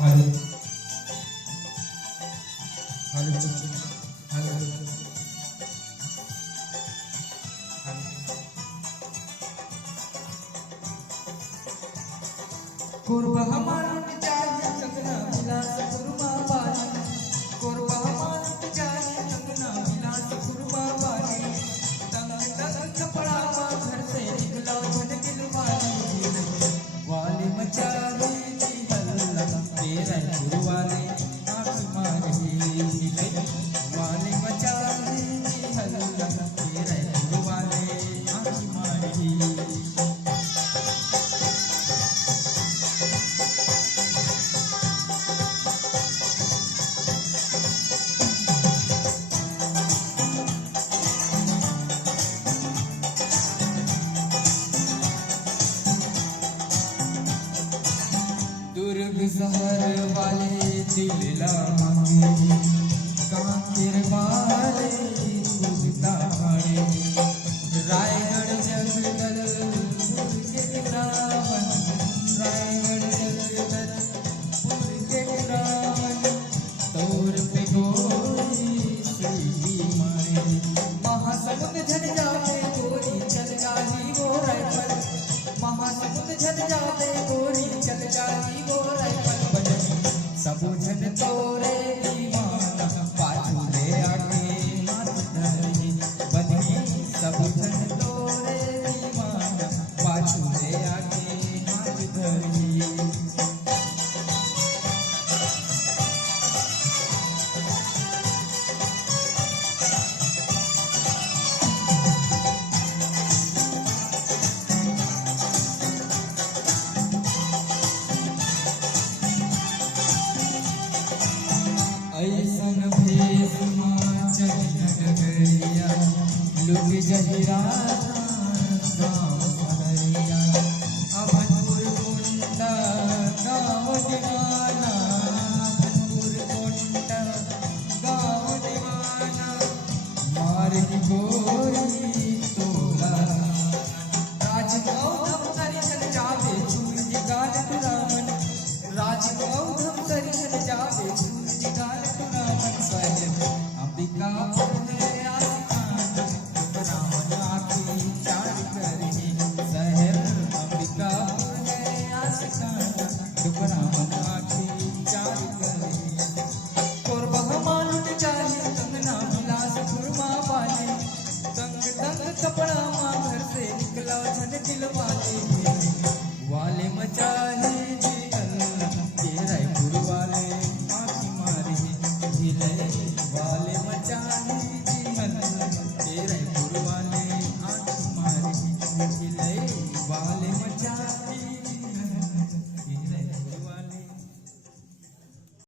hello hello hello कोरबा हमारा जाए कंगना विलास कुर्मा बाली कोरबा हमारा जाए कंगना विलास कुर्मा बाली तंग तंग कपड़ा घर से निकला झन दिलवाली वाले मचाली हल्ला तेरा गुरुवाले आँख मारी वाले मचाली हल्ला तेरा गुरुवाले आँख मारी दुर्ग शहर वाले दिल लागे कांकेर वाले खुदता खड़े रायगढ़ जगदल के रावण रायगढ़ जगदल के रावण तोर पे गोरी सुई मारे महासमुंद झन जाते गोरी चल जाही वो रायफल महासमुंद झन जाते गोरी चल जाही वो रायफल बजनी सबो झन तोरे दीवाना पाछू ले आके माथ धरी बजनी सबो झन तोरे दीवाना पाछू ले आके माथ धरी ऐसन भेष माचल नगरिया लोग जहिरा गाँव भरिया अभनपुर गोंडा गाँव दीवाना अभनपुर गोंडा गाँव दीवाना मार की गोरी तोला राजगाँव धमतरी चल जावे छूई गाल तुरामन राजगाँव धमतरी चल जावे छूई गाल तुरामन सहर अंबिकापुर है आसमान रावण आखी चार करही सहर अंबिकापुर है आसमान रावण आखी चार करही कोरबा मालूट चाहिए कंगना विलास कुर्मा वाले तंग तंग कपड़ा माँ घर से निकला झन दिल वाले मचाहे जी अल्लाह तेरा गुरु वाले आँख मारी हिले वाले मचाहे जी